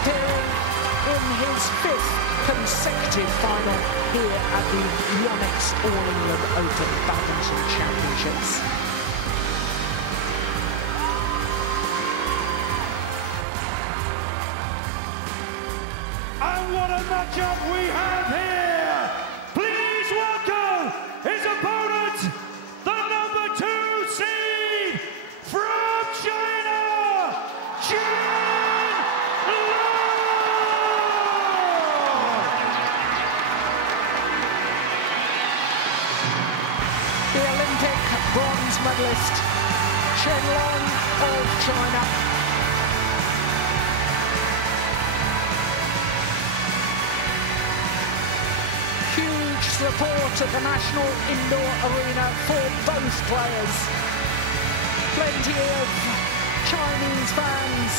appearing in his 5th consecutive final here at the YONEX All England Open Badminton Championships. And what a matchup we have here! Please welcome his opponent, the number 2 seed from China, CHEN! The Olympic bronze medalist, Long of China. Huge support at the National Indoor Arena for both players. Plenty of Chinese fans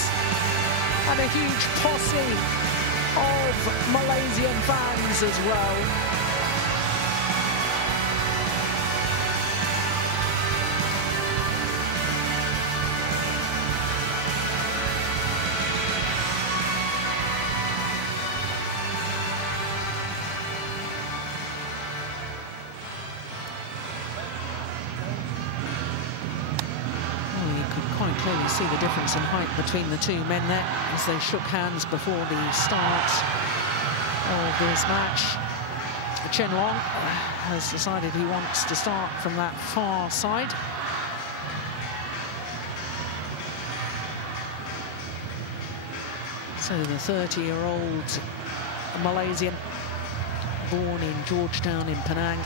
and a huge posse of Malaysian fans as well. Quite clearly see the difference in height between the two men there as they shook hands before the start of this match. Long has decided he wants to start from that far side. So the 30-year-old Malaysian, born in Georgetown in Penang,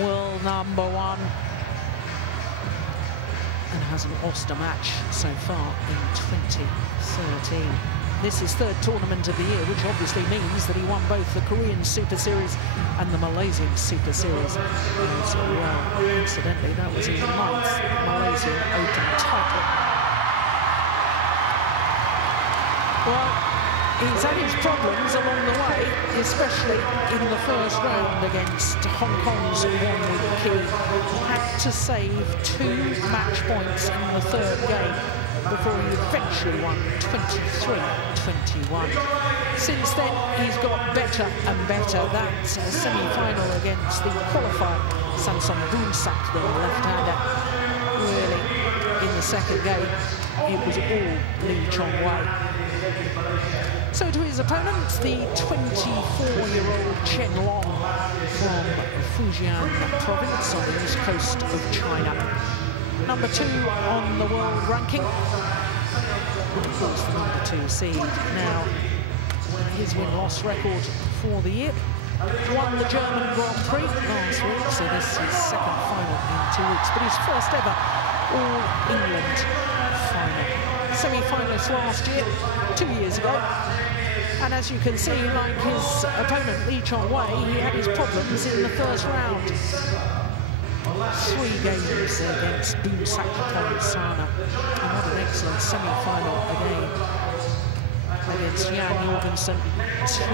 world number 1, and hasn't lost a match so far in 2013. This is 3rd tournament of the year, which obviously means that he won both the Korean Super Series and the Malaysian Super Series as well. Incidentally, that was his 9th Malaysian Open title. Well, he's had his problems along the way, especially in the first round against Hong Kong's Wong Kee. Had to save 2 match points in the 3rd game before he eventually won 23-21. Since then, he's got better and better. That semi-final against the qualifier Samson Boonsak, the left-hander, really, in the 2nd game, it was all Lee Chong-wei. So to his opponent, the 24-year-old Long from Fujian province on the east coast of China. Number 2 on the world ranking. And of course, the number 2 seed. Now, his win-loss record for the year. Won the German Grand Prix last week, so this is his 2nd final in 2 weeks, but his 1st ever All-England final. Semi-finalist last year, 2 years ago. And as you can see, like his opponent Lee Chong-wei, he had his problems in the 1st round. 3 games against Boonsak Sana. And what an excellent semi-final again against Jan Jorgensen. 2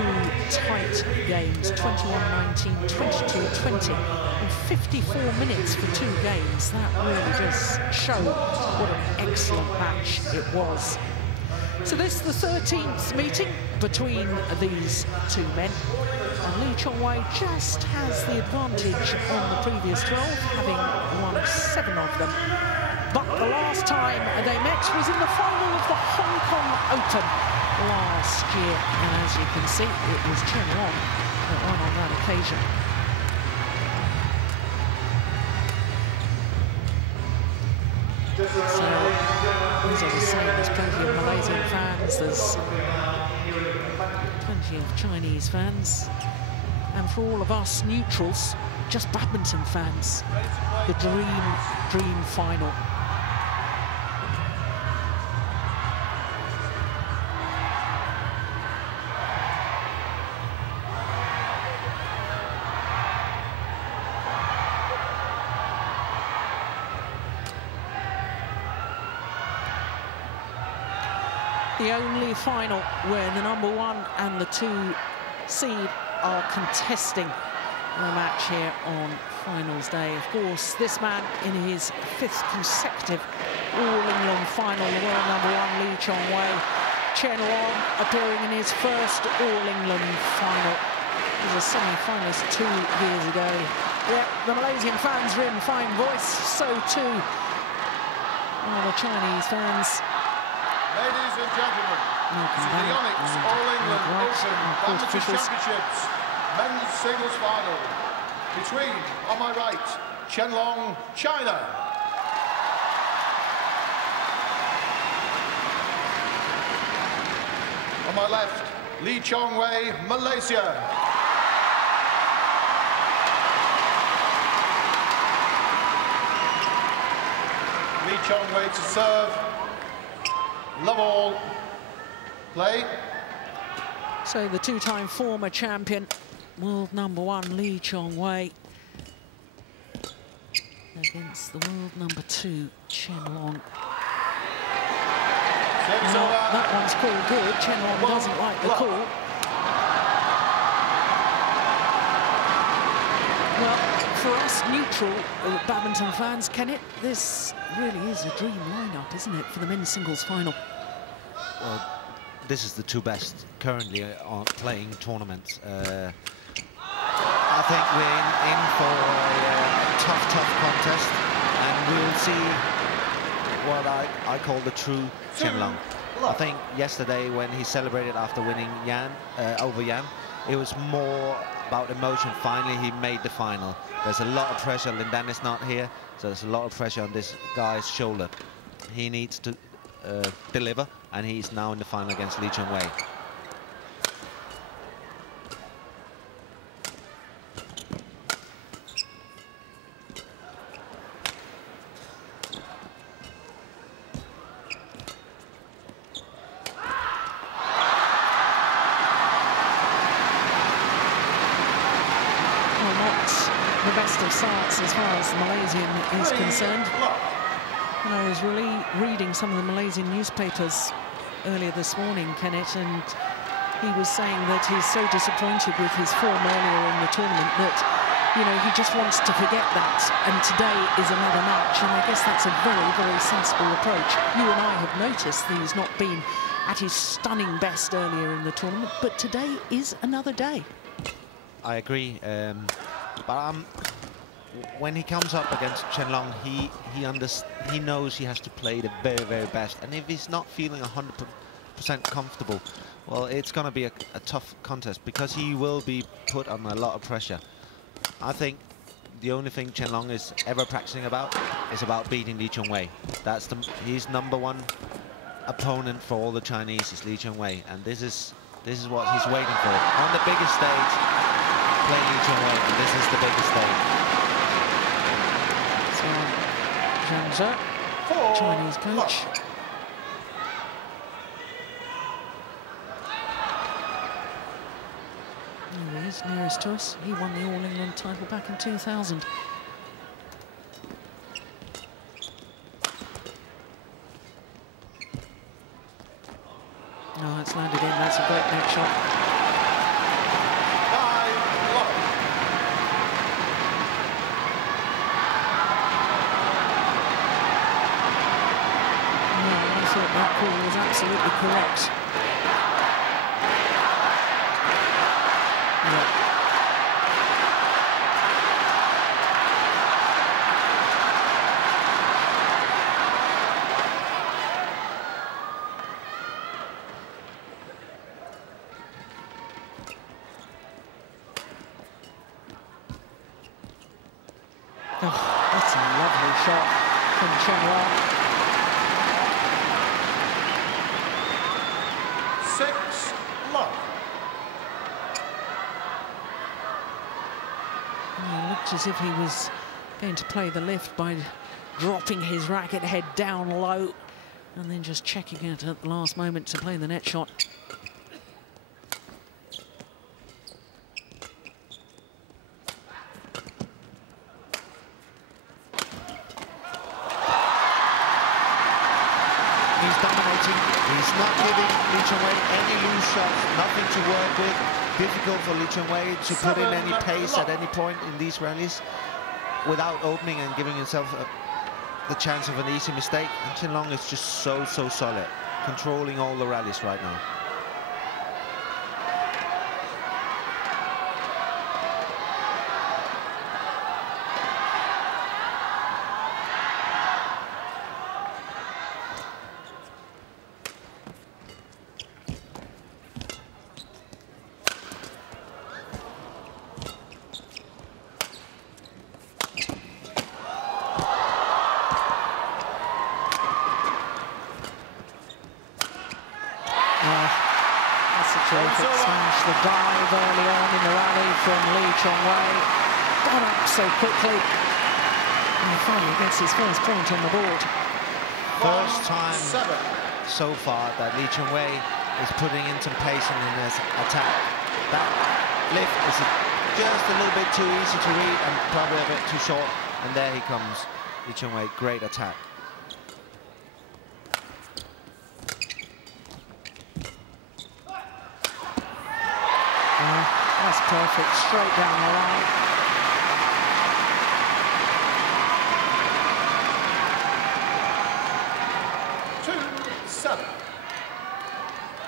tight games, 21-19, 22-20, and 54 minutes for 2 games. That really just showed what an excellent match it was. So this is the 13th meeting between these 2 men. And Lee Chong-wei just has the advantage on the previous 12, having won 7 of them. But the last time they met was in the final of the Hong Kong Open last year. And as you can see, it was Long that won on that occasion. So, as I was saying, there's plenty of Malaysian fans, there's plenty of Chinese fans, and for all of us neutrals, just badminton fans, the dream final. The only final where the number 1 and the 2 seed are contesting the match here on finals day. Of course, this man in his 5th consecutive All-England final, the world number 1, Lee Chong-wei, Chen Long appearing in his first All-England final. He was a semi-finalist 2 years ago. Yeah, the Malaysian fans are in fine voice, so too are the Chinese fans. Ladies and gentlemen, to the YONEX All-England Open Badminton Championships men's singles final between, on my right, Chen Long, China. On my left, Lee Chong-wei, Malaysia. Lee Chong-wei to serve. Love all. Play. So the two-time former champion, world #1 Lee Chong-wei, against the world #2 Chen Long. That one's called good. Chen Long doesn't like the call. Well, for us neutral badminton fans, this really is a dream lineup, isn't it, for the men's singles final? Well, this is the two best currently on playing tournaments. I think we're in for a tough contest, and we'll see what I call the true Chen Long. I think yesterday when he celebrated after winning over Yan, it was more about emotion. Finally, he made the final. There's a lot of pressure. Lindan is not here, so there's a lot of pressure on this guy's shoulder. He needs to deliver, and he's now in the final against Lee Chong-wei. The best of starts as far as the Malaysian is concerned. And I was really reading some of the Malaysian newspapers earlier this morning, Kenneth, and he was saying that he's so disappointed with his form earlier in the tournament that, you know, he just wants to forget that, and today is another match, and I guess that's a very, very sensible approach. You and I have noticed that he's not been at his stunning best earlier in the tournament, but today is another day. I agree. But when he comes up against Chen Long, he knows he has to play the very, very best. And if he's not feeling 100% comfortable, well, it's going to be a tough contest because he will be put on a lot of pressure. I think the only thing Chen Long is ever practicing about is about beating Lee Chong-wei. He's #1 opponent for all the Chinese is Lee Chong-wei, and this is what he's waiting for on the biggest stage. Playing Lee Chong-wei, and this is the biggest stage. So, Zhang Zhe, Chinese coach. There he is, nearest to us. He won the All-England title back in 2000. No, it's landed in. That's a great net shot. That call was absolutely correct. Yeah. Oh, that's a lovely shot from Chen Long. 6-love. It looked as if he was going to play the lift by dropping his racket head down low and then just checking it at the last moment to play the net shot. He's dominating. He's not giving Lee Chong-wei any loose shots, nothing to work with. Difficult for Lee Chong-wei to put in any pace at any point in these rallies without opening and giving himself the chance of an easy mistake. And Chen Long is just so solid. controlling all the rallies right now. Terrific smash, the dive early on in the rally from Chong got up so quickly and finally gets his first point on the board. First time so far that Chong is putting in some pace in his attack. That lift is just a little bit too easy to read and probably a bit too short, and there he comes, Chong, great attack. That's perfect, straight down the line.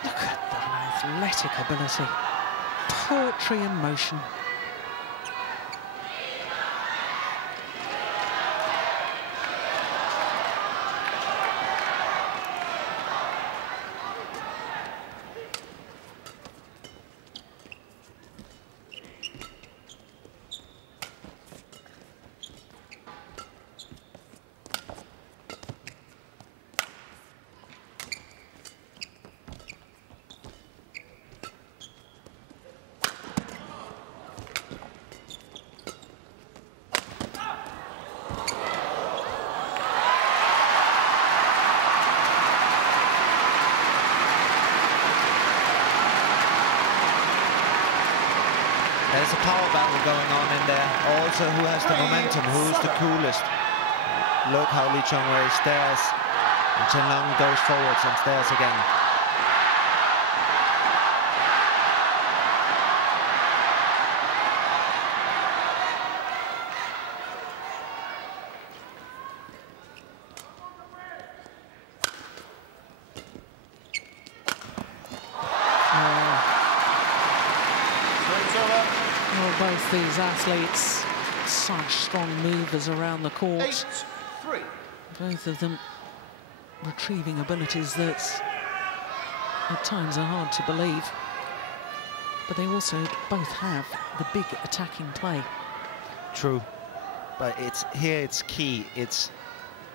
Look at the athletic ability, poetry in motion. There's a power battle going on in there. Also, who has the momentum, who's the coolest. Look how Chong stares, and Chen Long goes forwards and stares again. Both these athletes, such strong movers around the court. 8-3. Both of them retrieving abilities that at times are hard to believe. But they also both have the big attacking play. True, but it's key. It's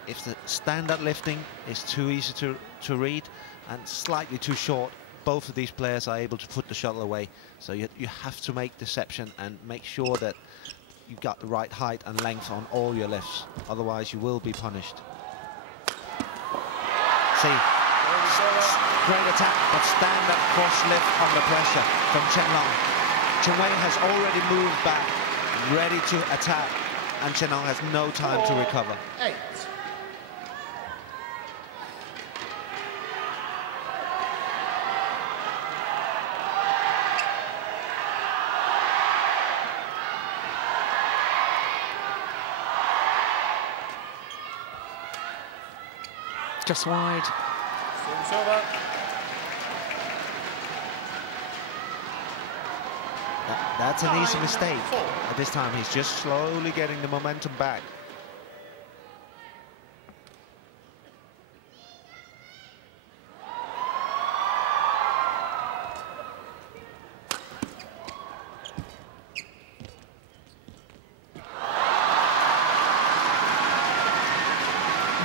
if the stand-up lifting is too easy to read and slightly too short, both of these players are able to put the shuttle away. So you have to make deception and make sure that you've got the right height and length on all your lifts. Otherwise, you will be punished. See, great attack, but stand-up cross lift under pressure from Chen Long. Chen Wei has already moved back, ready to attack, and Chen Long has no time to recover. 8. Just wide. That's an easy mistake. At this time, he's just slowly getting the momentum back.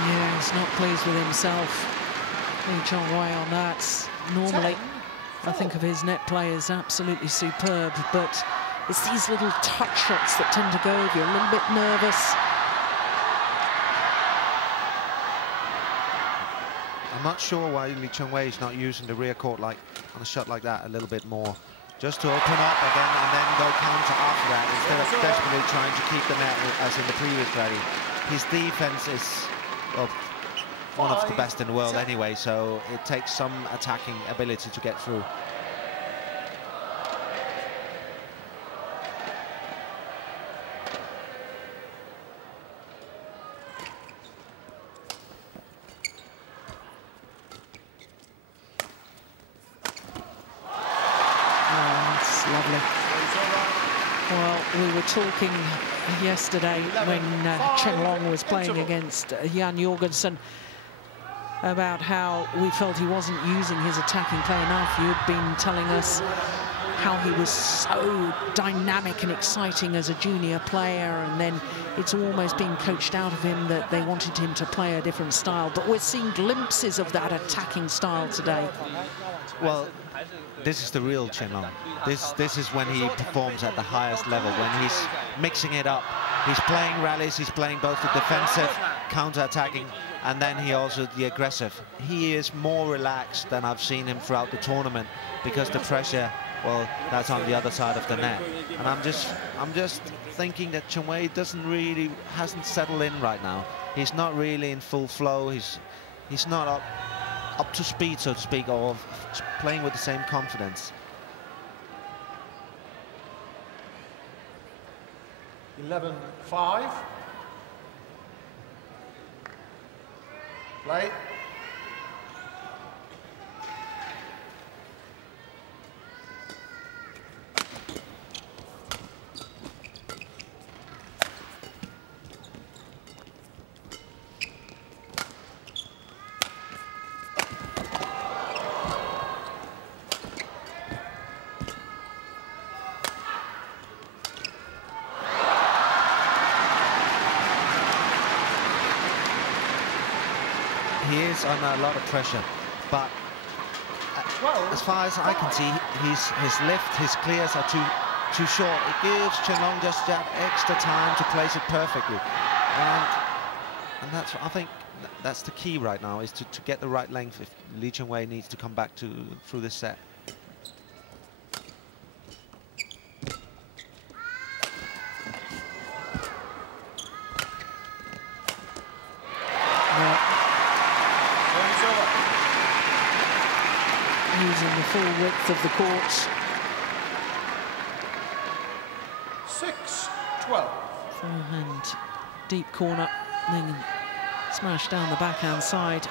Yeah, he's not pleased with himself. Chong on that. Normally, I think of his net play as absolutely superb, but it's these little touch shots that tend to go if you're a little bit nervous. I'm not sure why Chong is not using the rear court like on a shot like that a little bit more, just to open up again and then go counter after that instead of desperately trying to keep the net as in the previous rally. His defense is one of the best in the world anyway, so it takes some attacking ability to get through. lovely. Well, we were talking yesterday when Chen Long was playing against Jan Jorgensen about how we felt he wasn't using his attacking play enough. You'd been telling us how he was so dynamic and exciting as a junior player, and then it's almost been coached out of him that they wanted him to play a different style. But we're seeing glimpses of that attacking style today. Well, this is the real Chen Long. This is when he performs at the highest level, when he's mixing it up. He's playing rallies, he's playing both the defensive, counter-attacking, and then he also the aggressive. He is more relaxed than I've seen him throughout the tournament, because the pressure, well, that's on the other side of the net. And I'm just thinking that Chen Wei hasn't settled in right now. He's not really in full flow. He's not up to speed, so to speak, or playing with the same confidence. 11-5. Play. He is under a lot of pressure, but as far as I can see, his lift, his clears are too short. It gives Chen Long just that extra time to place it perfectly, and that's, I think that's the key right now, is to get the right length if Lee Chen Wei needs to come back through this set. Using the full width of the court. 6-12. Forehand, deep corner, then smash down the backhand side.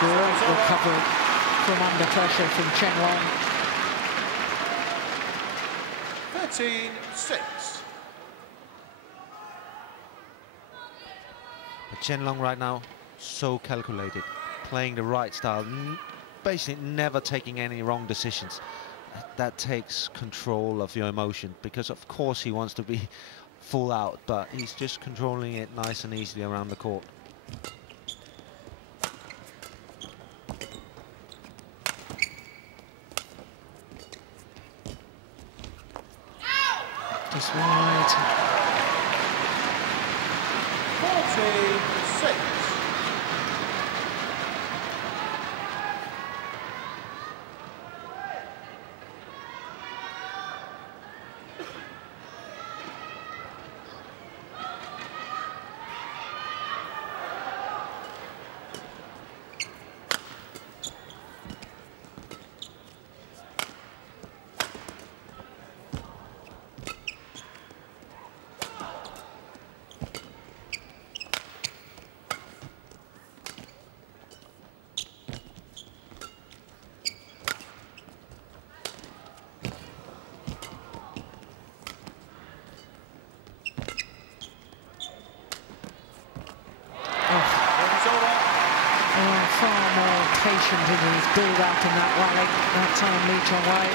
Great recovery from under pressure from Chen Long. 13-6. But Chen Long right now, so calculated, playing the right style, basically never taking any wrong decisions. That takes control of your emotion, because of course he wants to be full out, but he's just controlling it nice and easily around the court. Just wide. 14-6. Far more patient in his build-up in that rally that time, Lee Chong Wei.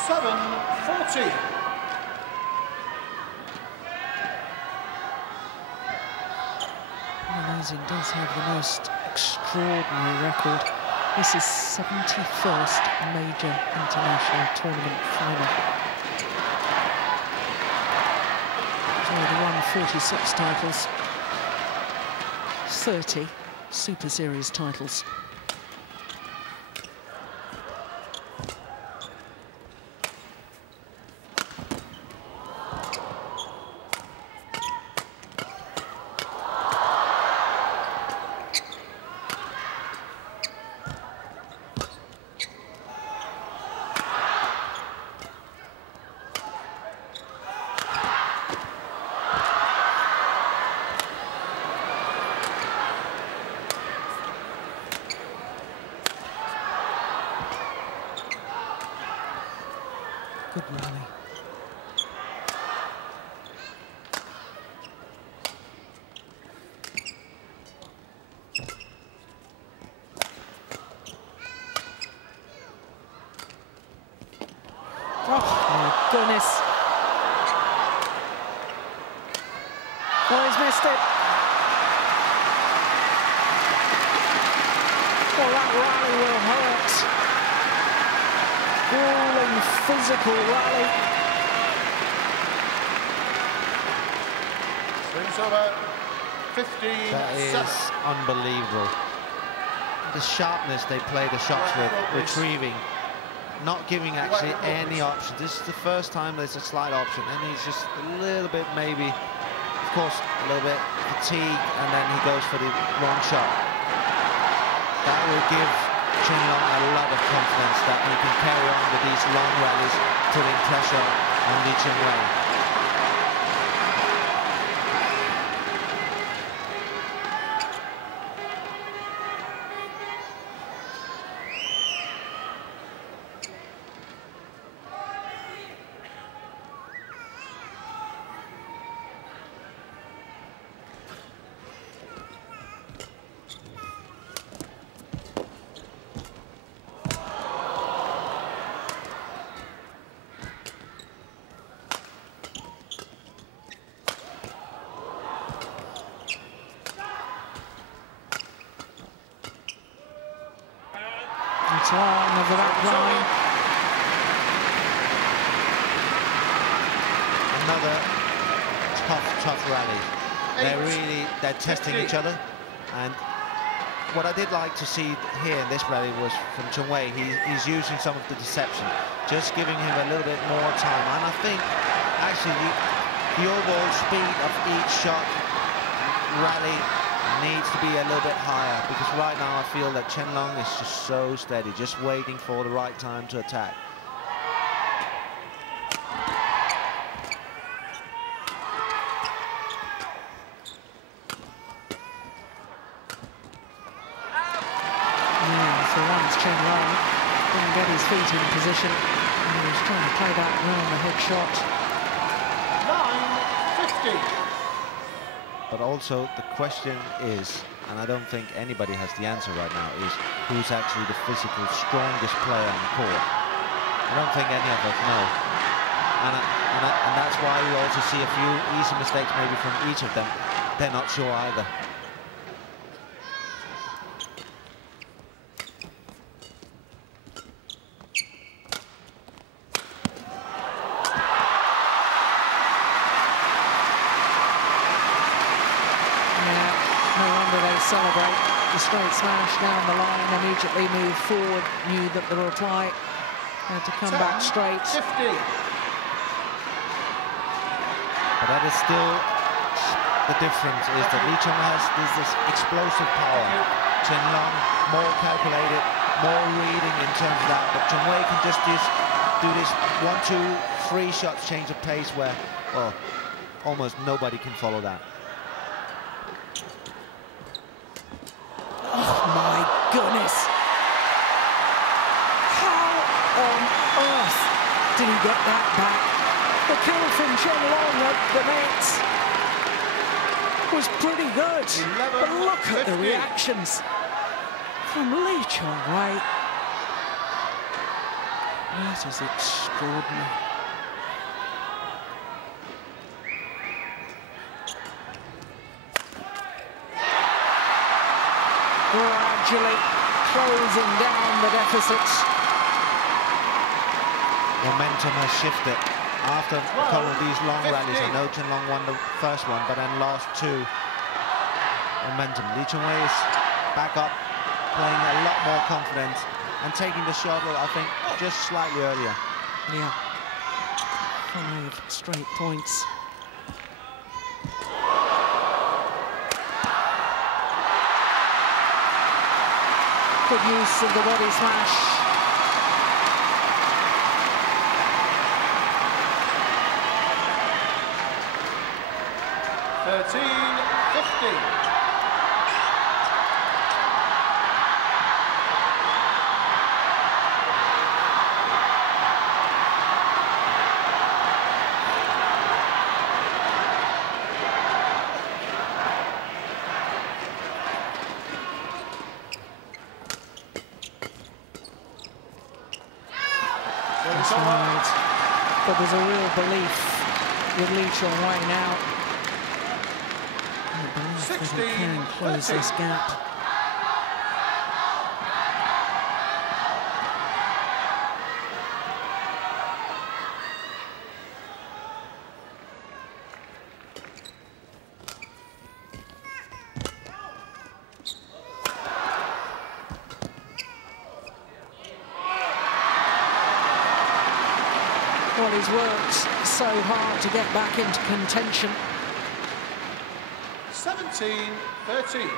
7-14. Amazing, does have the most extraordinary record. This is 71st major international tournament final. He's already won 46 titles. 30 Super Series titles. Oh, he's missed it. Well, that rally will hurt. Grueling physical rally. Swings over 15. That is unbelievable. The sharpness they play the shots with, retrieving, not giving actually any option. This is the first time there's a slight option, and he's just a little bit, maybe, of course, a little bit fatigued, and then he goes for the wrong shot. That will give Chen Long a lot of confidence that he can carry on with these long rallies, putting pressure on Li Chongwei. It's long of the back line. Another tough rally. They're testing each other, and what I did like to see here in this rally was from Chongwei, he's using some of the deception, just giving him a little bit more time, and I think actually the overall speed of each shot rally needs to be a little bit higher, because right now I feel that Chen Long is just so steady, just waiting for the right time to attack. Yeah, for once Chen Long didn't get his feet in position. He was trying to play that round the head shot. 9-50. But also the question is, and I don't think anybody has the answer right now, is who's actually the physical strongest player on the court. I don't think any of us know. And that's why we also see a few easy mistakes maybe from each of them. They're not sure either. Celebrate the straight smash down the line, immediately move forward, knew that the reply had to come back straight. 50. But that is still the difference, is that Li Chong has this explosive power. Chen Long more calculated, more reading in terms of that, but Chongwei can just do this 1, 2, 3 shots change of pace where, well, almost nobody can follow that. Oh my goodness! How on earth did he get that back? The kill from Chen Long at the net was pretty good. But look at the reactions from Li Chongwei. That is extraordinary. Gradually closing down the deficit. Momentum has shifted after a couple of these long rallies. I know Chen Long won the first one, but then lost 2. Momentum. Li Chongwei is back up, playing a lot more confidence and taking the shot, I think, just slightly earlier. Yeah. 5 straight points. Good use of the body smash. That's right. But there's a real belief with Li Chongwei now. believe that he can close this gap. Well, he's worked so hard to get back into contention. 17-13.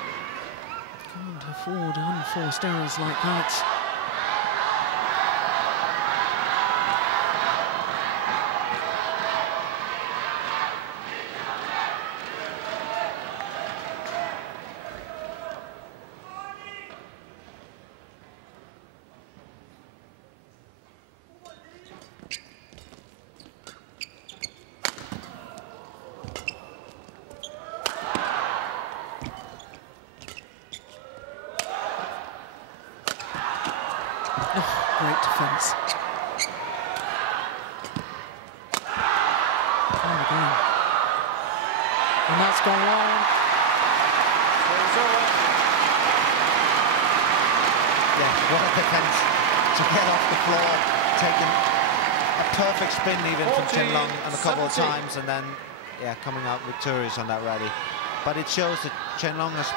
Can't afford unforced errors like that. Great defence. And again. And that's gone long. Yeah, what a defence to get off the floor, taking a perfect spin even from Chen Long and a couple of times, and then, yeah, coming out victorious on that rally. But it shows that Chen Long is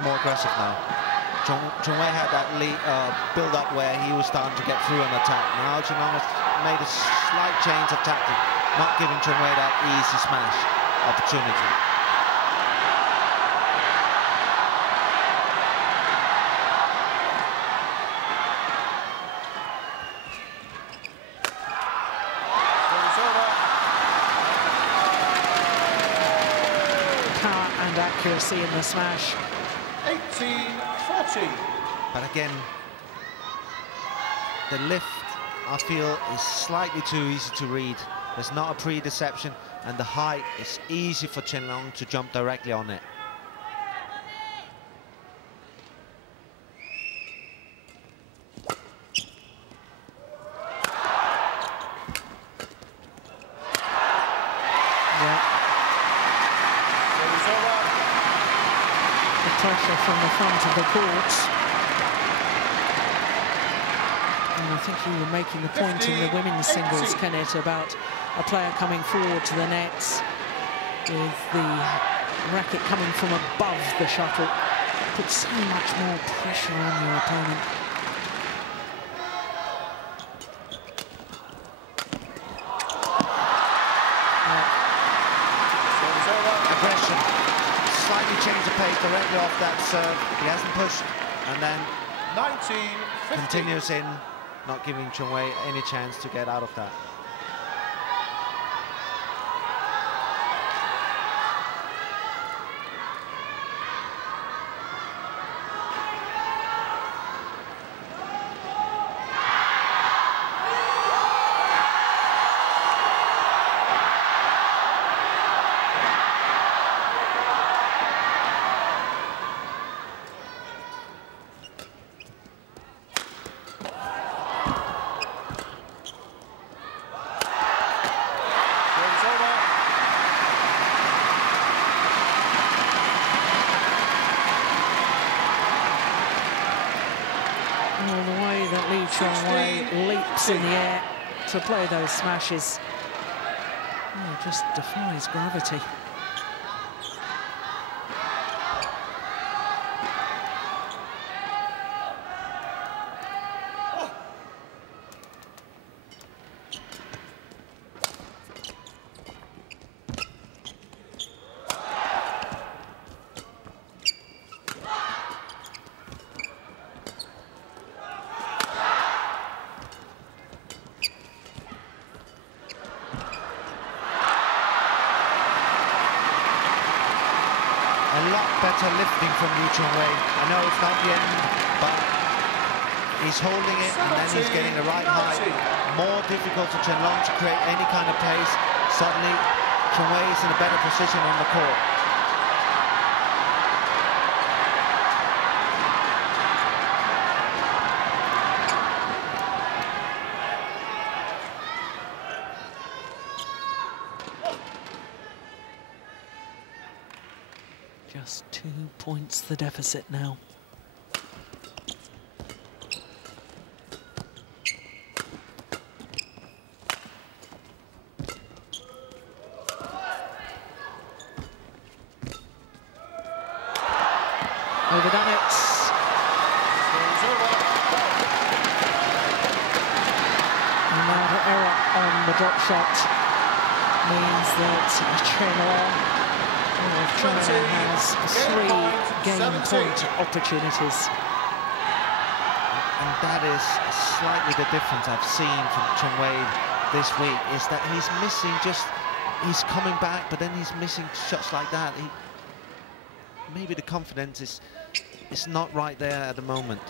more aggressive now. Chong Wei had that build-up where he was starting to get through an attack. Now Chen Long has made a slight change of tactic, not giving Chong Wei that easy smash opportunity. Power and accuracy in the smash. 18-14. But again, the lift, I feel, is slightly too easy to read. There's not a pre-deception, and the height is easy for Chen Long to jump directly on it. Pressure from the front of the court. And I think you were making the point in the women's singles, Kenneth, about a player coming forward to the nets with the racket coming from above the shuttle. Puts so much more pressure on your opponent. Aggression. Slightly change the pace directly off that serve. He hasn't pushed, and then 19-15. continues in, not giving Chong Wei any chance to get out of that. Chong Wei leaps in the air to play those smashes. Oh, just defies gravity. A lot better lifting from Chong Wei. I know it's not the end, but he's holding it and then he's getting the right height. More difficult for Chen Long to create any kind of pace. Suddenly, Chong Wei is in a better position on the court. Just 2 points the deficit now. Overdone it. Another error on the drop shot means that CHEN of China has 3 game point opportunities. And that is slightly the difference I've seen from Chong this week, is that he's missing he's coming back, but then he's missing shots like that. Maybe the confidence is not right there at the moment.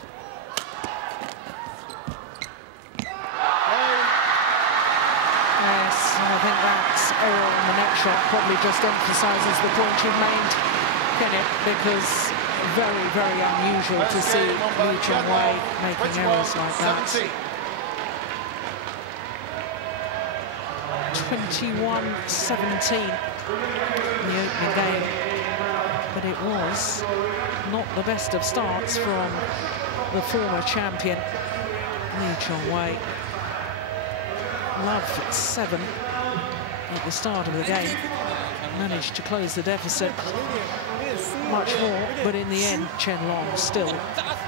Yes, I think that error on the next shot probably just emphasises the point you've made, Kenneth, because very, very unusual to see Lee Chong-wei making errors like that. 21-17 in the opening game, but it was not the best of starts from the former champion, Lee Chong-wei. Love at 7 at the start of the game, managed to close the deficit much more, but in the end, Chen Long still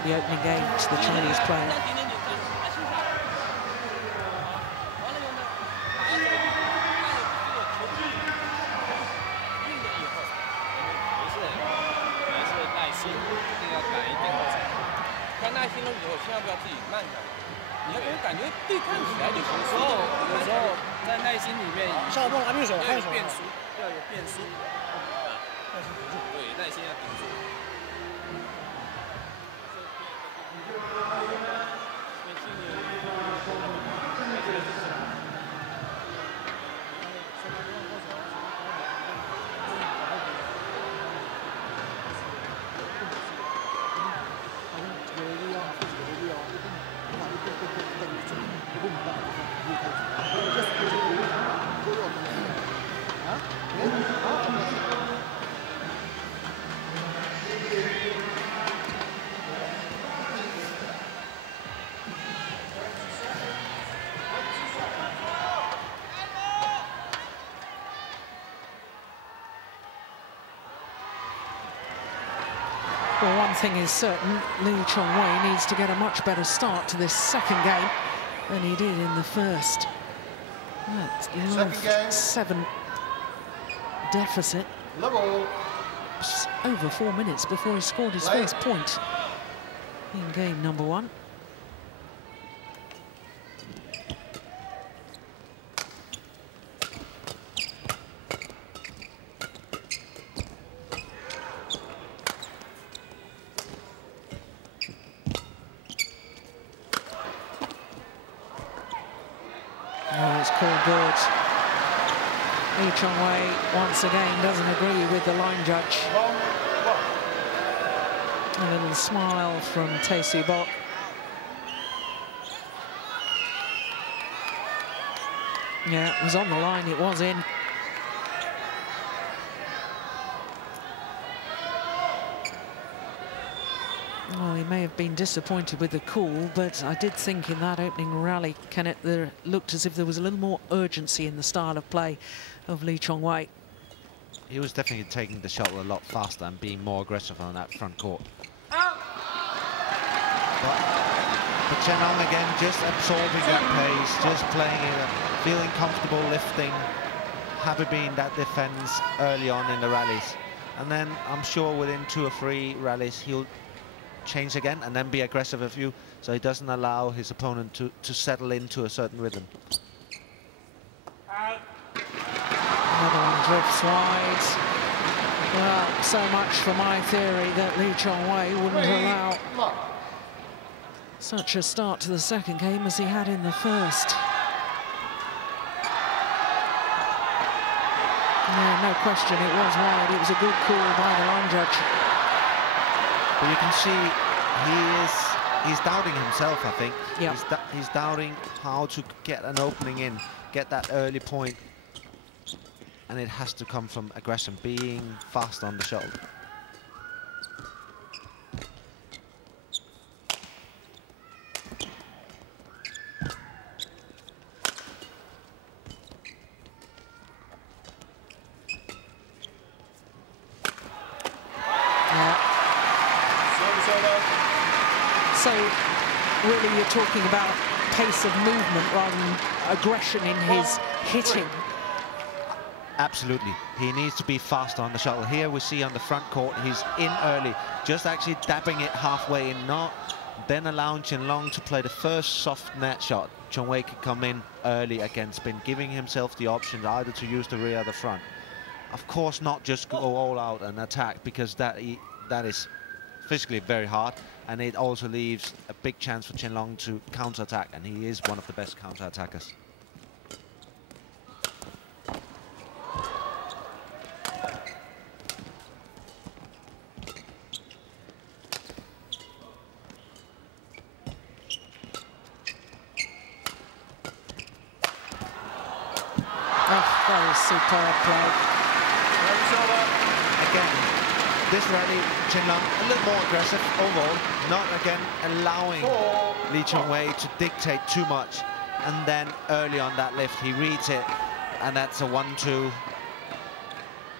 the opening game to the Chinese player. Well, one thing is certain, Lee Chong-wei needs to get a much better start to this second game than he did in the first. That 7 deficit. Level. Over 4 minutes before he scored his first point in game number 1. Oh, it's called good. Lee Chong-wei once again doesn't agree with the line judge. A little smile from Tae-Soo Bok. Yeah, it was on the line, it was in. Well, he may have been disappointed with the call, but I did think in that opening rally, Kenneth, there looked as if there was a little more urgency in the style of play of Lee Chong-wei. He was definitely taking the shot a lot faster and being more aggressive on that front court. But Chen Long again, just absorbing that pace, just playing it, feeling comfortable lifting, having been that defense early on in the rallies. And then I'm sure within 2 or 3 rallies, he'll change again and then be aggressive a few, so he doesn't allow his opponent to settle into a certain rhythm. Another one drifts wide. Well, so much for my theory that Lee Chong-wei wouldn't allow such a start to the second game as he had in the first. Yeah, no question, it was wide. It was a good call by the line judge. But you can see he's doubting himself, I think. Yep. He's doubting how to get an opening in, get that early point. And it has to come from aggression, being fast on the shuttle. So really you're talking about pace of movement rather than aggression in his hitting. Absolutely. He needs to be faster on the shuttle. Here we see on the front court, he's in early, just actually dabbing it halfway in, not then allowing Chen Long to play the first soft net shot. Chong Wei could come in early against spin, giving himself the option either to use the rear or the front. Of course, not just go all out and attack, because that is physically very hard, and it also leaves a big chance for Chen Long to counter-attack, and he is one of the best counter-attackers. That is superb play. Again, this rally, Chen Long a little more aggressive overall, not again allowing Lee Chong-wei to dictate too much. And then early on that lift, he reads it, and that's a 1-2.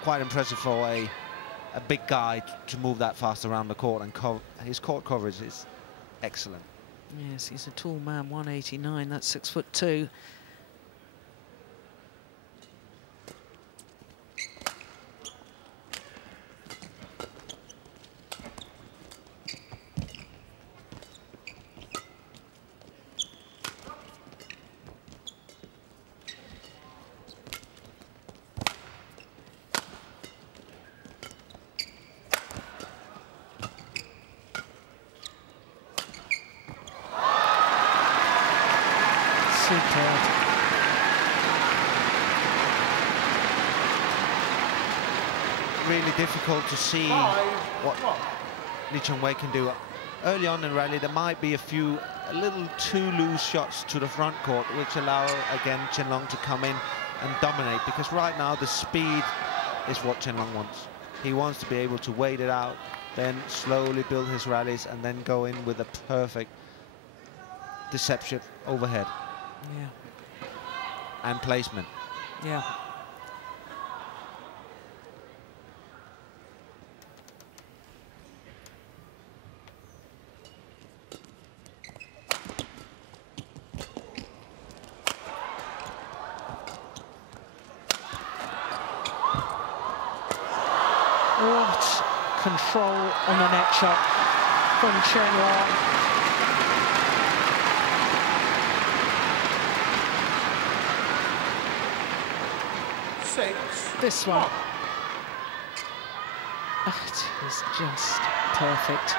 Quite impressive for a big guy to move that fast around the court, and his court coverage is excellent. Yes, he's a tall man, 189, that's 6'2". Really difficult to see what Lee Chong-wei can do. Early on in the rally, there might be a little too loose shots to the front court, which allow, again, Chen Long to come in and dominate, because right now the speed is what Chen Long wants. He wants to be able to wait it out, then slowly build his rallies, and then go in with a perfect deceptive overhead. Yeah. And placement. Yeah. What control on the net shot from Chen Long. This one. That is just perfect.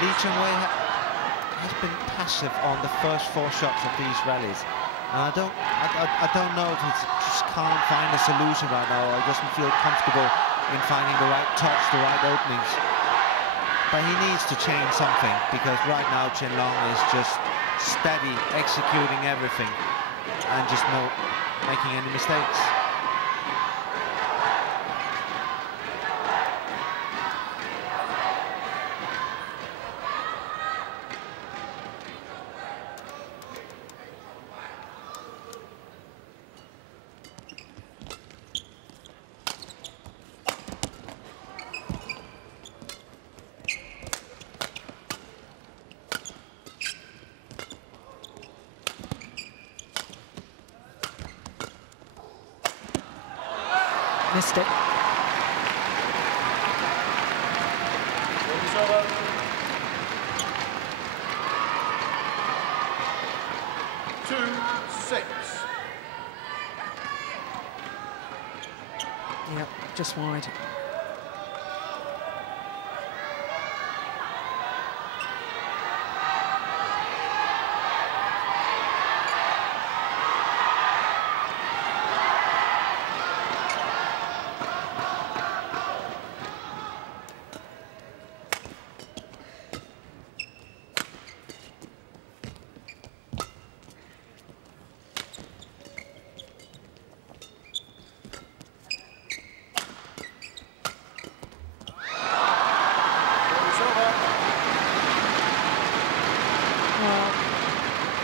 Lee Chong-wei has been passive on the first 4 shots of these rallies. And I don't know if he just can't find a solution right now, or doesn't feel comfortable in finding the right touch, the right openings. But he needs to change something, because right now Chen Long is just steady, executing everything, and just not making any mistakes. Missed it. Yep, just wide.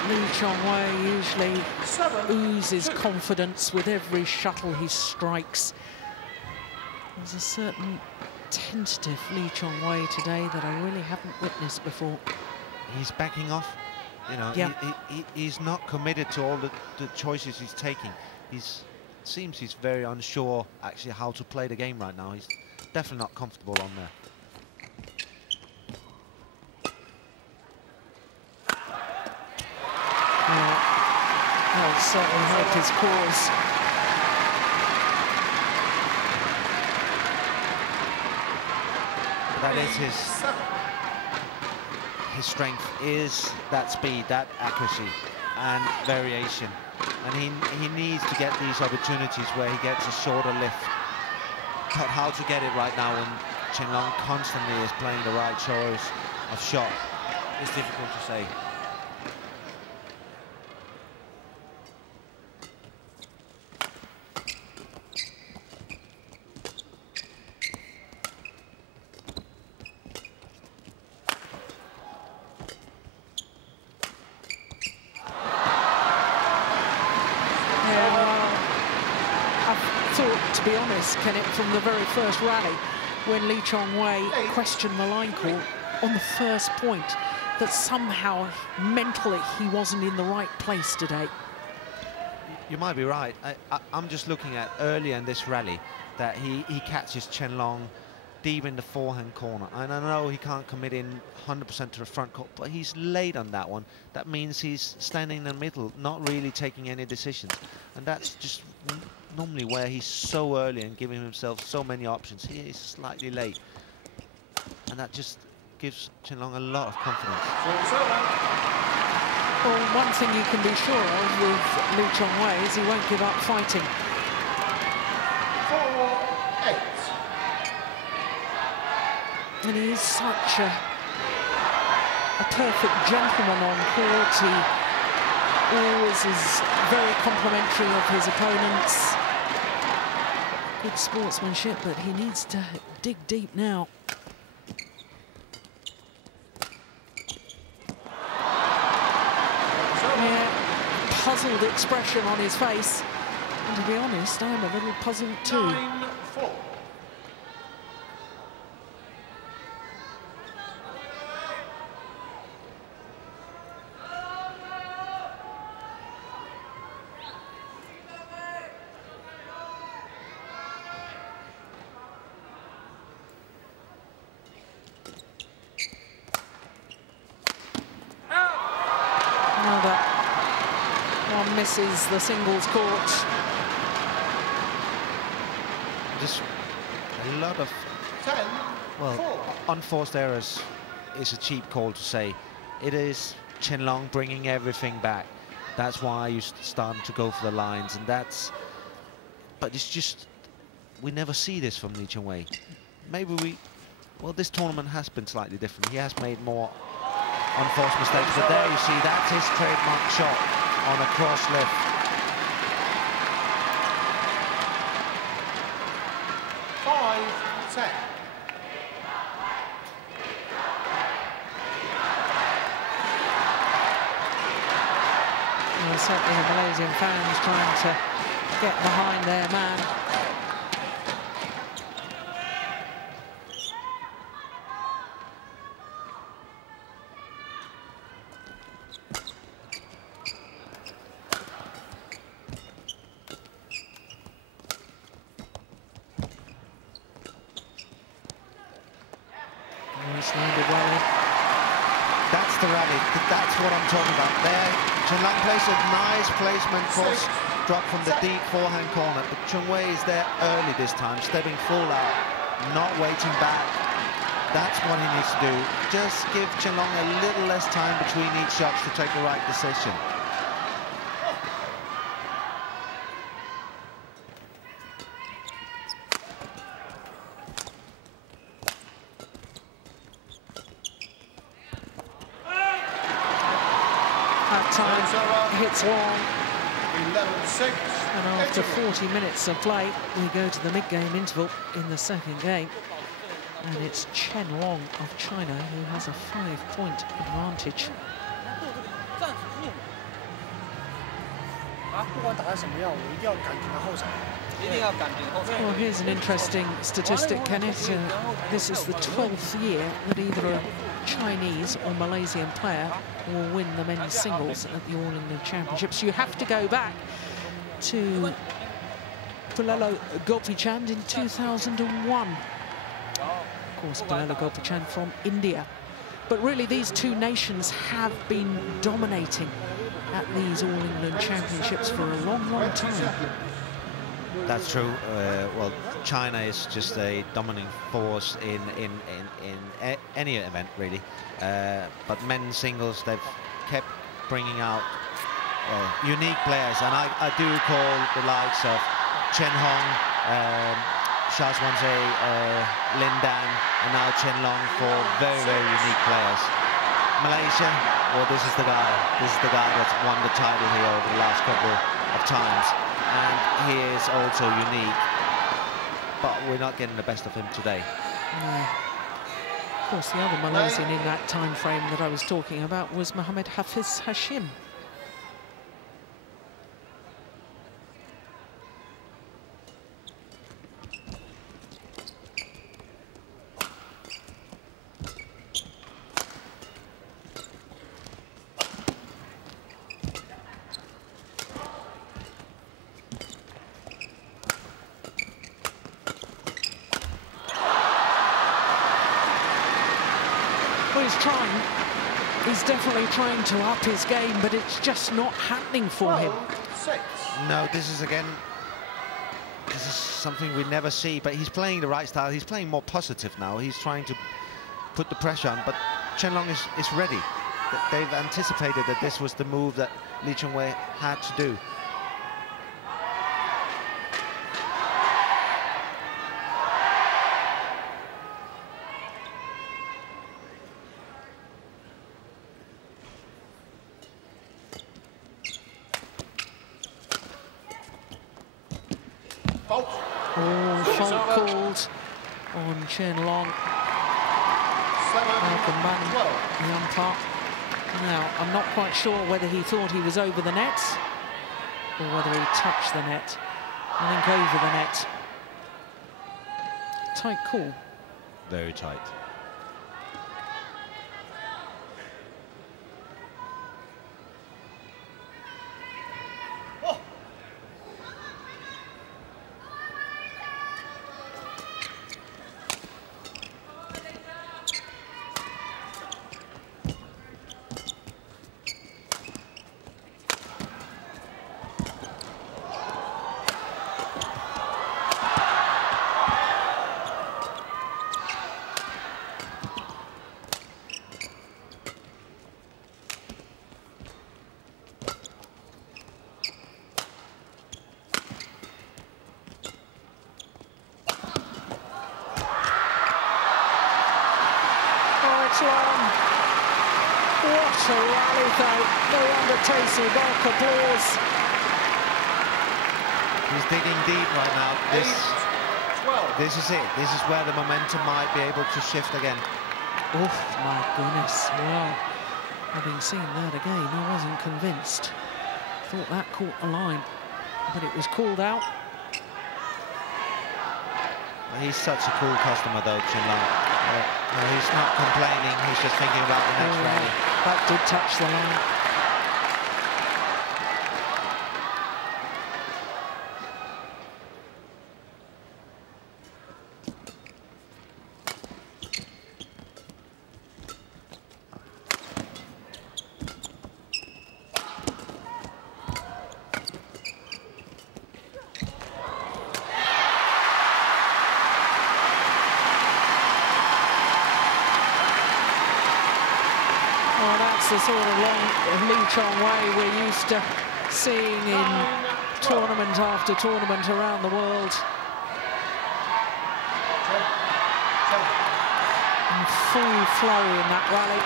Lee Chong-wei usually oozes confidence with every shuttle he strikes. There's a certain tentative Lee Chong-wei today that I really haven't witnessed before. He's backing off. You know, yeah. he's not committed to all the choices he's taking. Seems he's very unsure actually how to play the game right now. He's definitely not comfortable on there. Well, certainly helped his cause. That is his strength, is that speed, that accuracy and variation. And he needs to get these opportunities where he gets a shorter lift. But how to get it right now when Chen Long constantly is playing the right choice of shot is difficult to say. To be honest, Kenneth, from the very first rally, when Lee Chong-wei questioned the line call on the first point, that somehow mentally he wasn't in the right place today. You might be right. I'm just looking at earlier in this rally that he catches Chen Long deep in the forehand corner. And I know he can't commit in 100% to the front court, but he's late on that one. That means he's standing in the middle, not really taking any decisions. And that's just normally where he's so early and giving himself so many options. He is slightly late. And that just gives Chen Long a lot of confidence. Well, one thing you can be sure of with Lee Chong-wei is he won't give up fighting. 4-8. And he is such a perfect gentleman on court. He always is very complimentary of his opponents. Good sportsmanship, but he needs to dig deep now. Yeah, puzzled expression on his face. And to be honest, I'm a little puzzled too. 9-4. One misses the singles court. Just a lot of, well, unforced errors is a cheap call to say. It is Chen Long bringing everything back. That's why you're starting to go for the lines, and that's, but it's just, we never see this from Lee Chong-wei. Maybe well, this tournament has been slightly different. He has made more unforced mistakes, but there you see, that's his trademark shot on a cross lift. Well, certainly the Malaysian fans trying to get behind their man. That's the rally. That's what I'm talking about. There, Chen Long plays a nice placement cross drop from the deep forehand corner. But Chong-wei is there early this time, stepping full out, not waiting back. That's what he needs to do. Just give Chen Long a little less time between each shots to take the right decision. Hits long. 11-6. And after 40 minutes of play, we go to the mid-game interval in the second game. And it's Chen Long of China who has a 5-point advantage. Well, here's an interesting statistic, Kenneth. This is the 12th year that either a Chinese or Malaysian player will win the men's singles at the All England Championships. You have to go back to Pulelo Gopichand in 2001. Of course, Pulelo Gopichand from India. But really, these two nations have been dominating at these All England Championships for a long, long time. That's true. Well, China is just a dominant force in any event, really. But men's singles, they've kept bringing out unique players, and I do call the likes of Chen Hong, Shazwanze, Lin Dan, and now Chen Long for very, very unique players. Malaysia, well, this is the guy. This is the guy that's won the title here over the last couple of times, and he is also unique. But we're not getting the best of him today. No. Of course, the other Malaysian in that time frame that I was talking about was Mohamed Hafiz Hashim. He's definitely trying to up his game, but it's just not happening for him. No, this is something we never see, but he's playing the right style. He's playing more positive now. He's trying to put the pressure on, but Chen Long is ready. They've anticipated that this was the move that Lee Chong-wei had to do. Fault called on Chen Long. The umpire. Now, I'm not quite sure whether he thought he was over the net or whether he touched the net. I think over the net. Tight call. Very tight. What a rally, though. No wonder Tacy Bulk applause. He's digging deep right now. This is it. This is where the momentum might be able to shift again. Oh, my goodness. Wow. Having seen that again, I wasn't convinced. Thought that caught the line, but it was called out. He's such a cool customer, though, Chen Long. He's not complaining, he's just thinking about the next rally. That did touch the line. The sort of Lee Chong-wei we're used to seeing in tournament after tournament around the world. And full flow in that rally.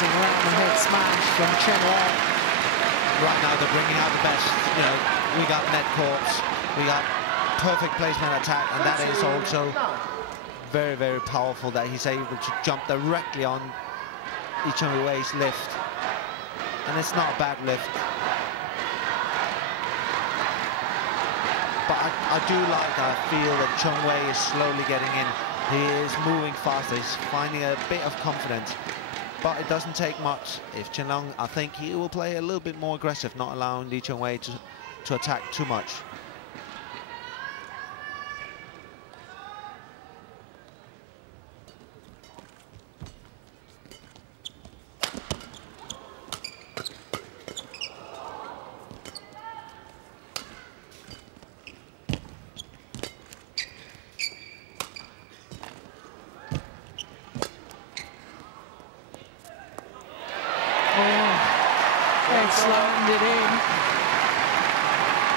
amazing round-the-head smash from CHEN. Right now they're bringing out the best. You know, we got net courts, we got perfect placement attack, and that is also very, very powerful that he's able to jump directly on Wei's lift. And it's not a bad lift. But I do like, I feel that Chong Wei is slowly getting in. He is moving faster, he's finding a bit of confidence. But it doesn't take much. If Chen Long, I think he will play a little bit more aggressive, not allowing Lee Chong Wei to attack too much. Slammed it in.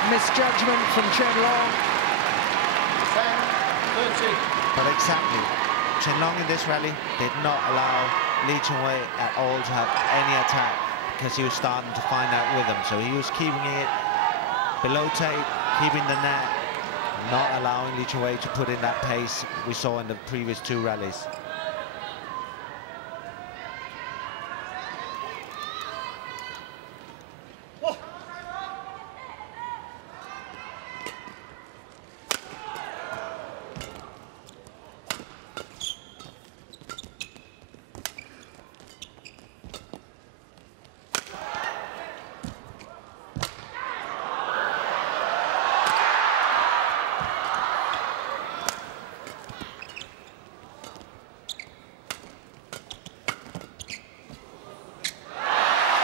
Misjudgment from Chen Long. 10-13. But exactly, Chen Long in this rally did not allow Lee Chong Wei at all to have any attack because he was starting to find that rhythm. So he was keeping it below tape, keeping the net, not allowing Lee Chong Wei to put in that pace we saw in the previous two rallies.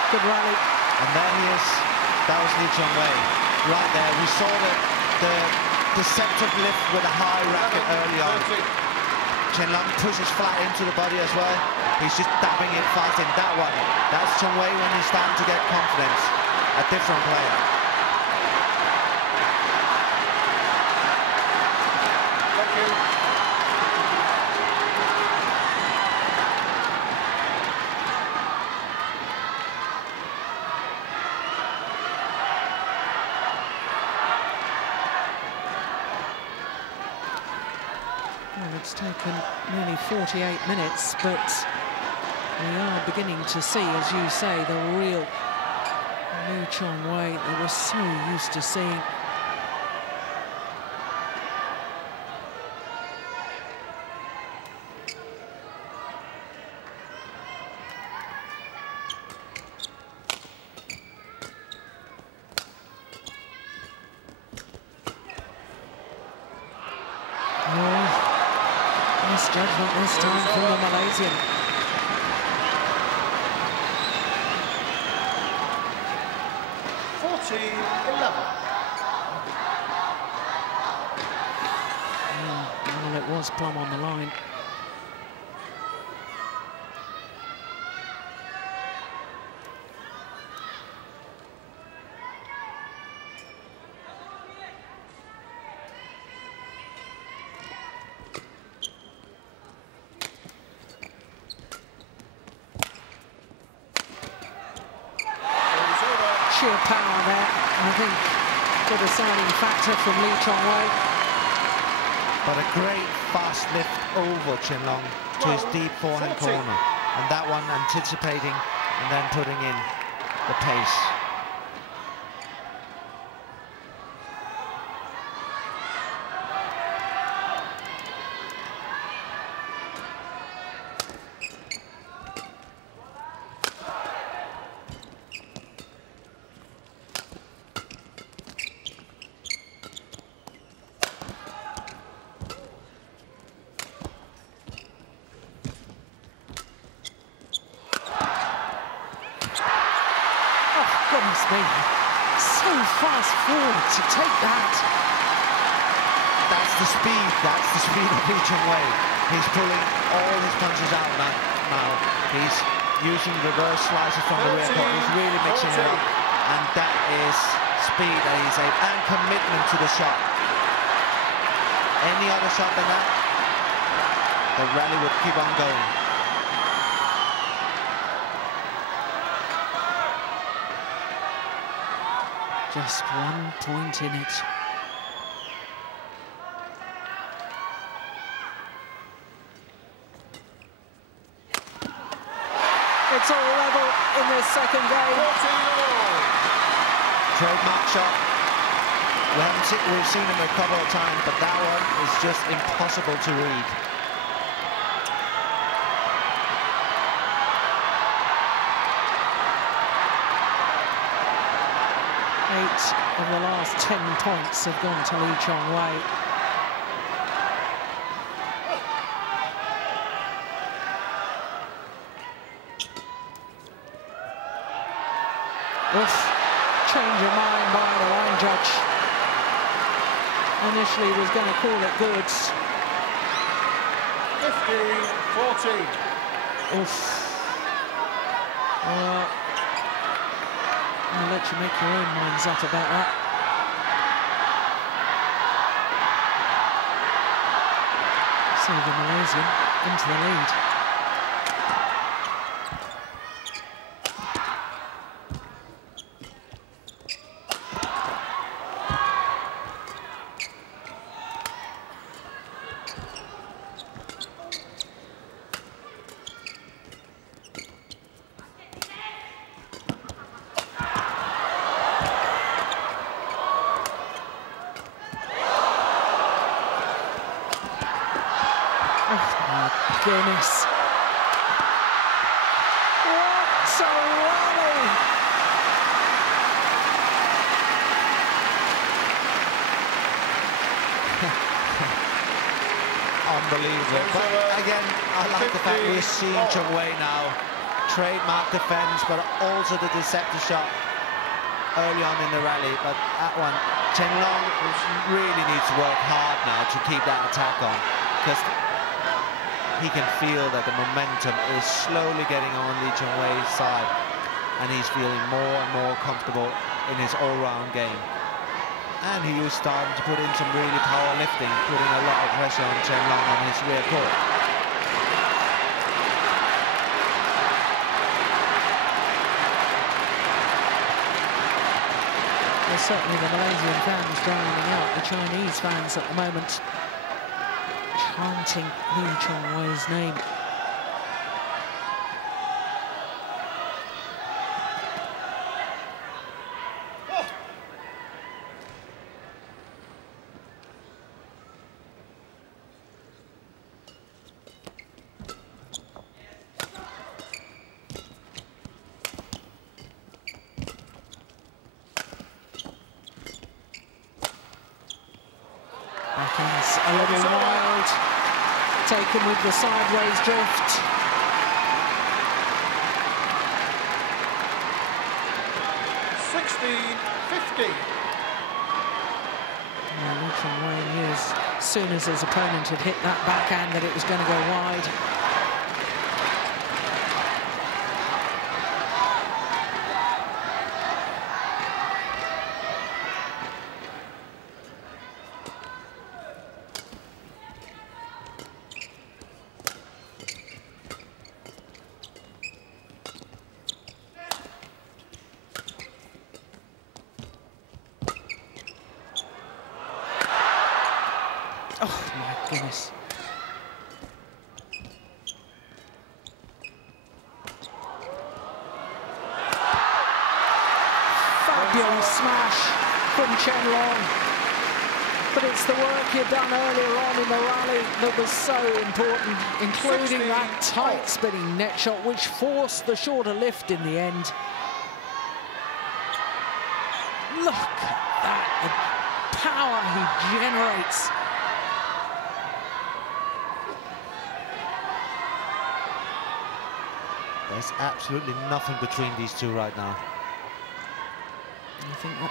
Good rally. And there he is. That was Lee Chong Wei. Right there, we saw the deceptive lift with a high racket early on. Chen Long pushes flat into the body as well. He's just dabbing it fast in. That one, that's Chong Wei when he's starting to get confidence. A different player. Thank you. Well, it's taken nearly 48 minutes, but we are beginning to see, as you say, the real Lee Chong Wei that we're so used to seeing. Misjudgment this time from the Malaysian. Well, it was plumb on the line. Sheer power there, I think, the deciding factor from Lee Chong Wei. But a great fast lift over Chen Long to his deep forehand corner. And that one anticipating and then putting in the pace. Goodness me, so fast forward to take that. That's the speed of Lee Chong Wei. He's pulling all his punches out now. He's using reverse slices from the rear court. He's really mixing it up. And that is speed that he's able, and commitment to the shot. Any other shot than that, the rally would keep on going. Just 1 point in it. It's all level in this second game. Trademark shot. We've seen him a couple of times, but that one is just impossible to read. Eight of the last 10 points have gone to Lee Chong Wei. Oof. Change of mind by the line judge. Initially was going to call it goods. 15-14. Oof. I'll let you make your own minds up about that. So the Malaysian into the lead. Goodness. What a rally! Unbelievable. But again, I like the fact we're seeing Chong Wei now. Trademark defense, but also the deceptive shot early on in the rally. But that one, Chen Long really needs to work hard now to keep that attack on, because he can feel that the momentum is slowly getting on Lee Chong Wei's side, and he's feeling more and more comfortable in his all-round game. And he is starting to put in some really powerlifting, putting a lot of pressure on Chen Long on his rear court. There's certainly the Malaysian fans drowning out the Chinese fans at the moment, chanting Lee Chong Wei's name. Backhand's a little wild, taken with the sideways drift. Lee Chong Wei knew as soon as his opponent had hit that backhand that it was going to go wide. Oh, my goodness. Fabulous smash from Chen Long. But it's the work you've done earlier on in the rally that was so important, including that tight spinning net shot, which forced the shorter lift in the end. Look at that, the power he generates. There's absolutely nothing between these two right now. I think that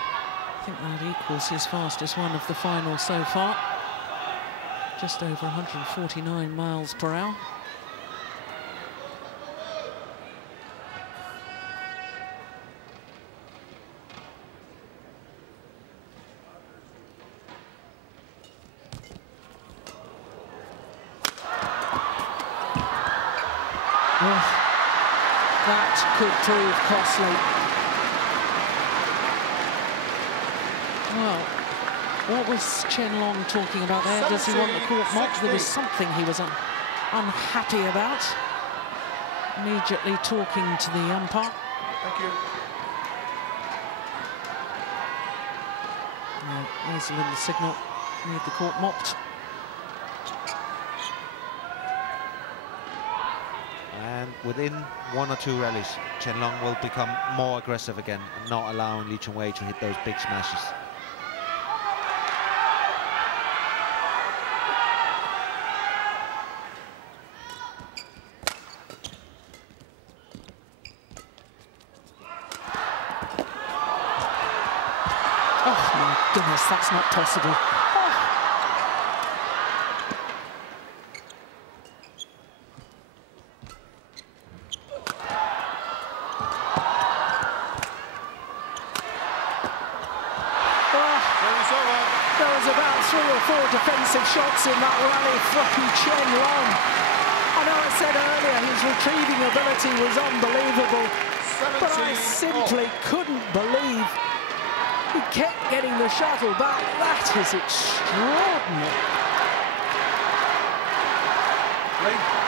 equals his fastest one of the final so far. Just over 149 miles per hour. That could prove costly. Well, what was Chen Long talking about there? Does he want the court mop? There was something he was unhappy about. Immediately talking to the umpire. Thank you. There's a little signal. Need the court mopped. And within 1 or 2 rallies, Chen Long will become more aggressive again and not allowing Lee Chong-wei to hit those big smashes. Oh my goodness, that's not possible. There was about 3 or 4 defensive shots in that rally from Chen Long. I know I said earlier his retrieving ability was unbelievable, but I simply couldn't believe he kept getting the shuttle back. That is extraordinary. Right.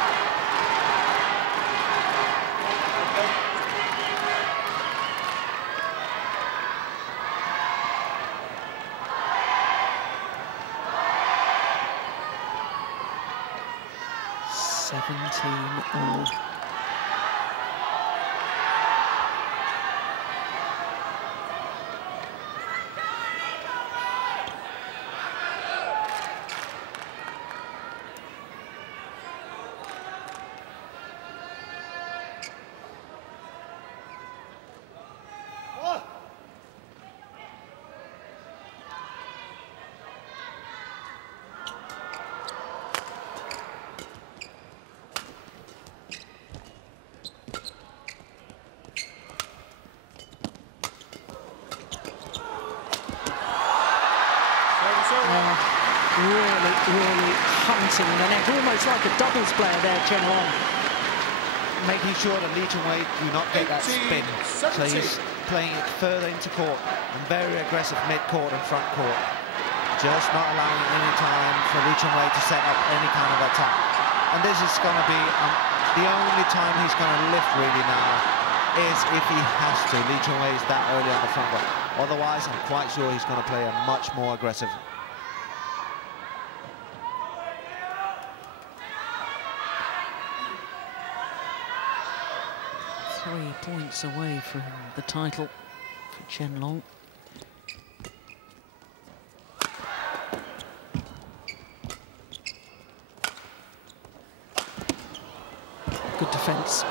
17-all. Really hunting the net, almost like a doubles player there, Chen Long. Making sure that Lee Chong-wei do not get that spin. So he's playing it further into court and very aggressive mid-court and front court. Just not allowing any time for Lee Chong-wei to set up any kind of attack. And this is going to be the only time he's going to lift really now is if he has to. Lee Chong-wei is that early on the front court. Otherwise, I'm quite sure he's going to play a much more aggressive. 3 points away from the title for Chen Long. Good defense.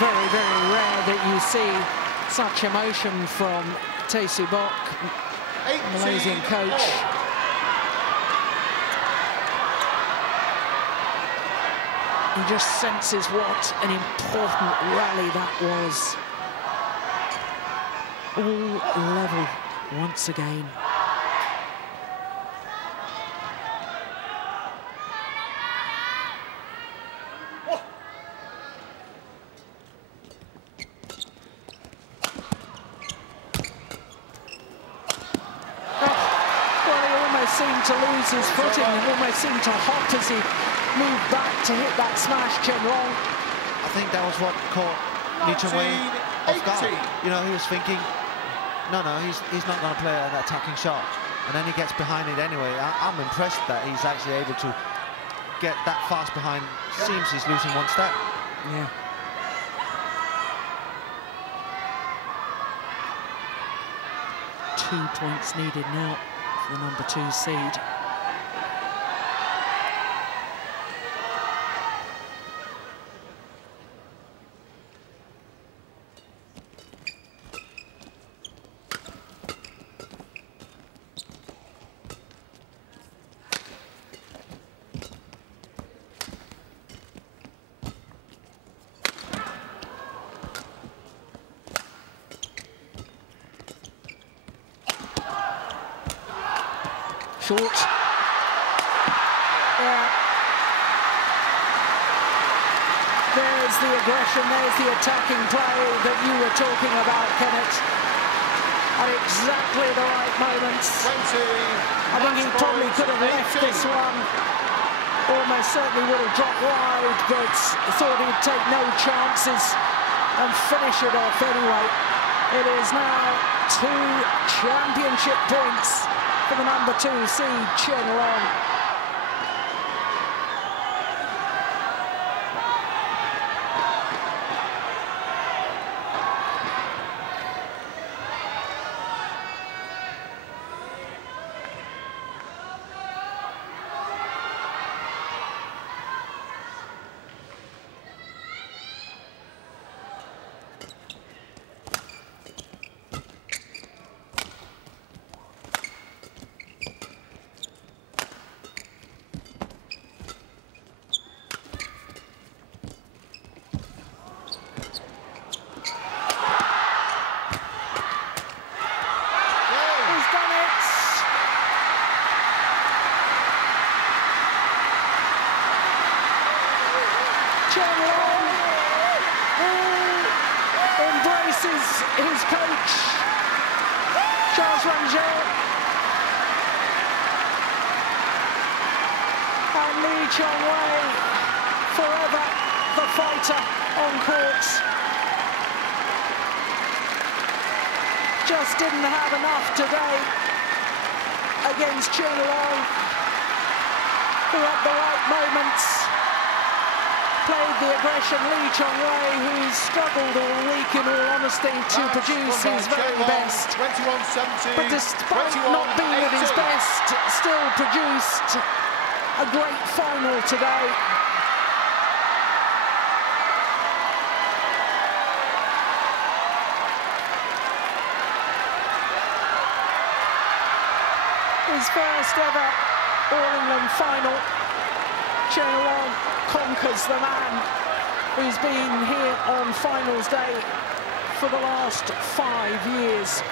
Very, very rare that you see such emotion from Tae Soo Bok, Malaysian coach. He just senses what an important rally that was. All level once again. Seemed to lose his footing and almost seemed to hop as he moved back to hit that smash, Chen Long. I think that was what caught Lee Chong-wei off guard. You know, he was thinking, no, he's not going to play an attacking shot. And then he gets behind it anyway. I'm impressed that he's actually able to get that fast behind. Seems he's losing 1 step. Yeah. Two points needed now for the number 2 seed. Short. Yeah. there's the aggression, there's the attacking play that you were talking about, Kenneth. At exactly the right moments. I think he probably could have left this one. Almost certainly would have dropped wide, but thought he'd take no chances and finish it off anyway. It is now 2 championship points for the number 2 seed, CHEN Long. His coach, and Chong, forever the fighter on court. Just didn't have enough today against CHEN Long, who at the right moments played the aggression. Chong, who struggled all week, in all honesty, to produce his very best. But despite not being at his best, still produced a great final today. His first ever All-England final. CHEN Long conquers the man who's been here on finals day for the last 5 years.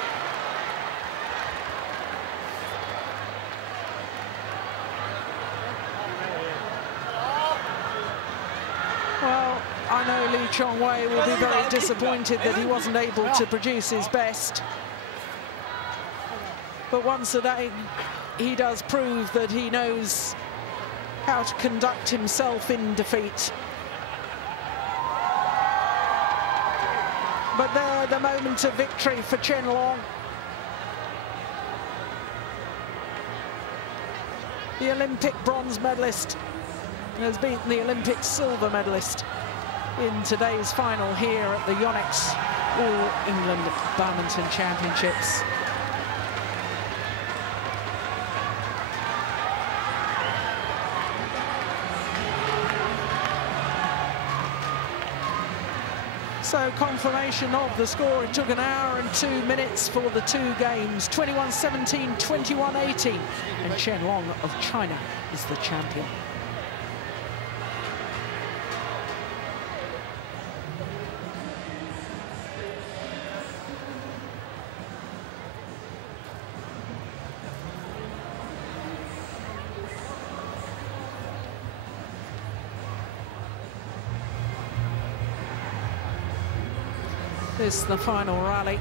Well, I know Chong will be very disappointed that he wasn't able to produce his best. But once again, he does prove that he knows how to conduct himself in defeat. But there, the moment of victory for CHEN Long. The Olympic bronze medalist has beaten the Olympic silver medalist in today's final here at the YONEX All-England Badminton Championships. So confirmation of the score. It took 1 hour and 2 minutes for the 2 games. 21-17, 21-18. And CHEN Long of China is the champion. This is the final rally,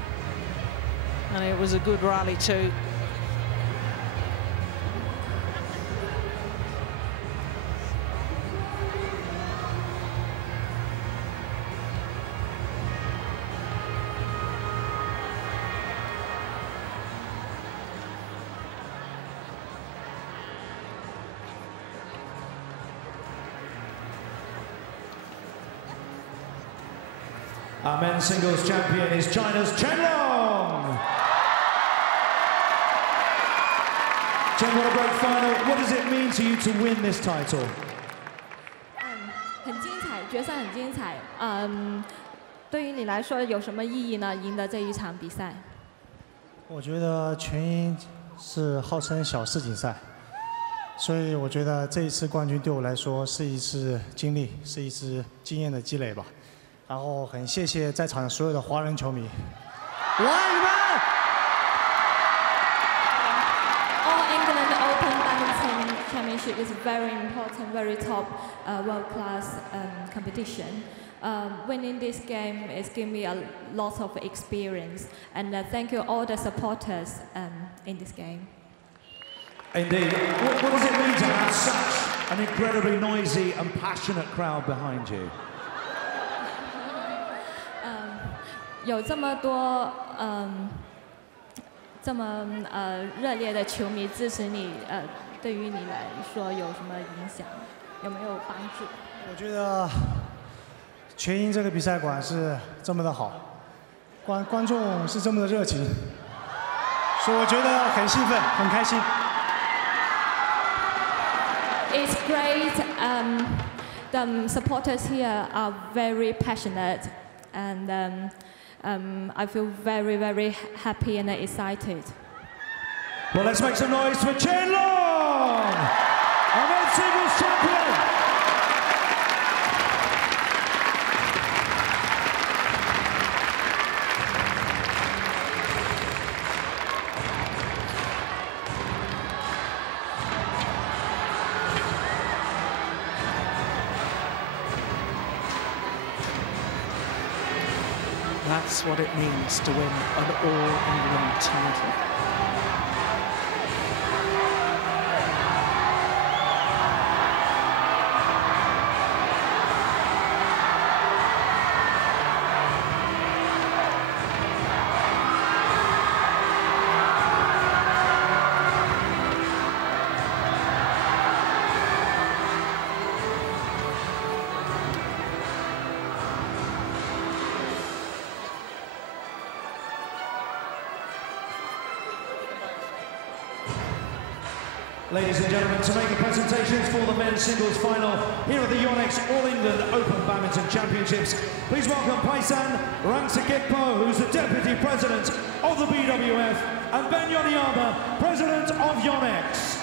and it was a good rally too. Our men's singles champion is China's CHEN Long. CHEN, what a great final. What does it mean to you to win this title? 很精彩，决赛很精彩。对于你来说有什么意义呢？赢得这一场比赛？我觉得全英是号称小世锦赛，所以我觉得这一次冠军对我来说是一次经历，是一次经验的积累吧。 然后很谢谢在场所有的华人球迷。来，你们 All England Open Badminton Championship is a very important, very top, world-class competition. winning this game is giving me a lot of experience. And thank you all the supporters in this game. Indeed. What does it mean to have such an incredibly noisy and passionate crowd behind you? 有这么多这么热烈的球迷支持你，对于你来说有什么影响？有没有帮助？我觉得全英这个比赛馆是这么的好，观众是这么的热情，所以我觉得很兴奋，很开心。It's great. The supporters here are very passionate, and I feel very, very happy and excited. Well, let's make some noise for CHEN, our men's singles champion. That's what it means to win an all-England title. Ladies and gentlemen, to make the presentations for the men's singles final here at the YONEX All England Open Badminton Championships, please welcome Paisan Rangsikekpo, who's the Deputy President of the BWF, and Ben Yoneyama, President of YONEX.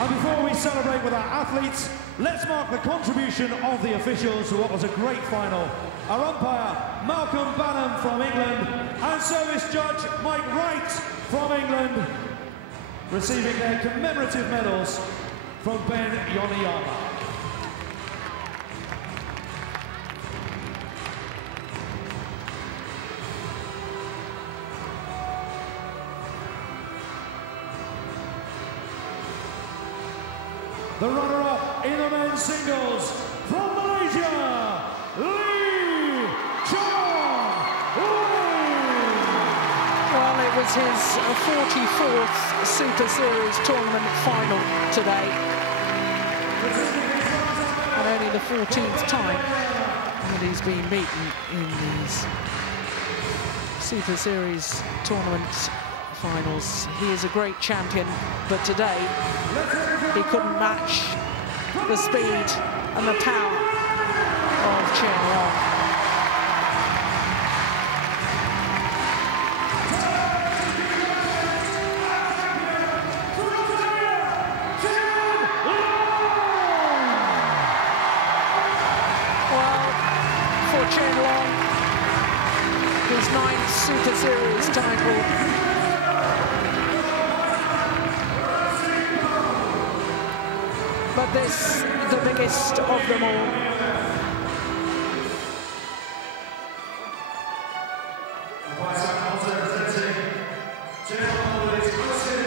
And before we celebrate with our athletes, let's mark the contribution of the officials to what was a great final. Our umpire, Malcolm Banham from England, and service judge, Mike Wright from England, receiving their commemorative medals from Ben Yoneyama. The runner-up in the men's singles from Malaysia, Chong. Well, it was his 44th Super Series tournament final today, and only the 14th time that he's been beaten in these Super Series tournament finals. He is a great champion, but today he couldn't match the speed and the power of Chen. His 9th Super Series title. But this, the biggest of them all. Representing CHEN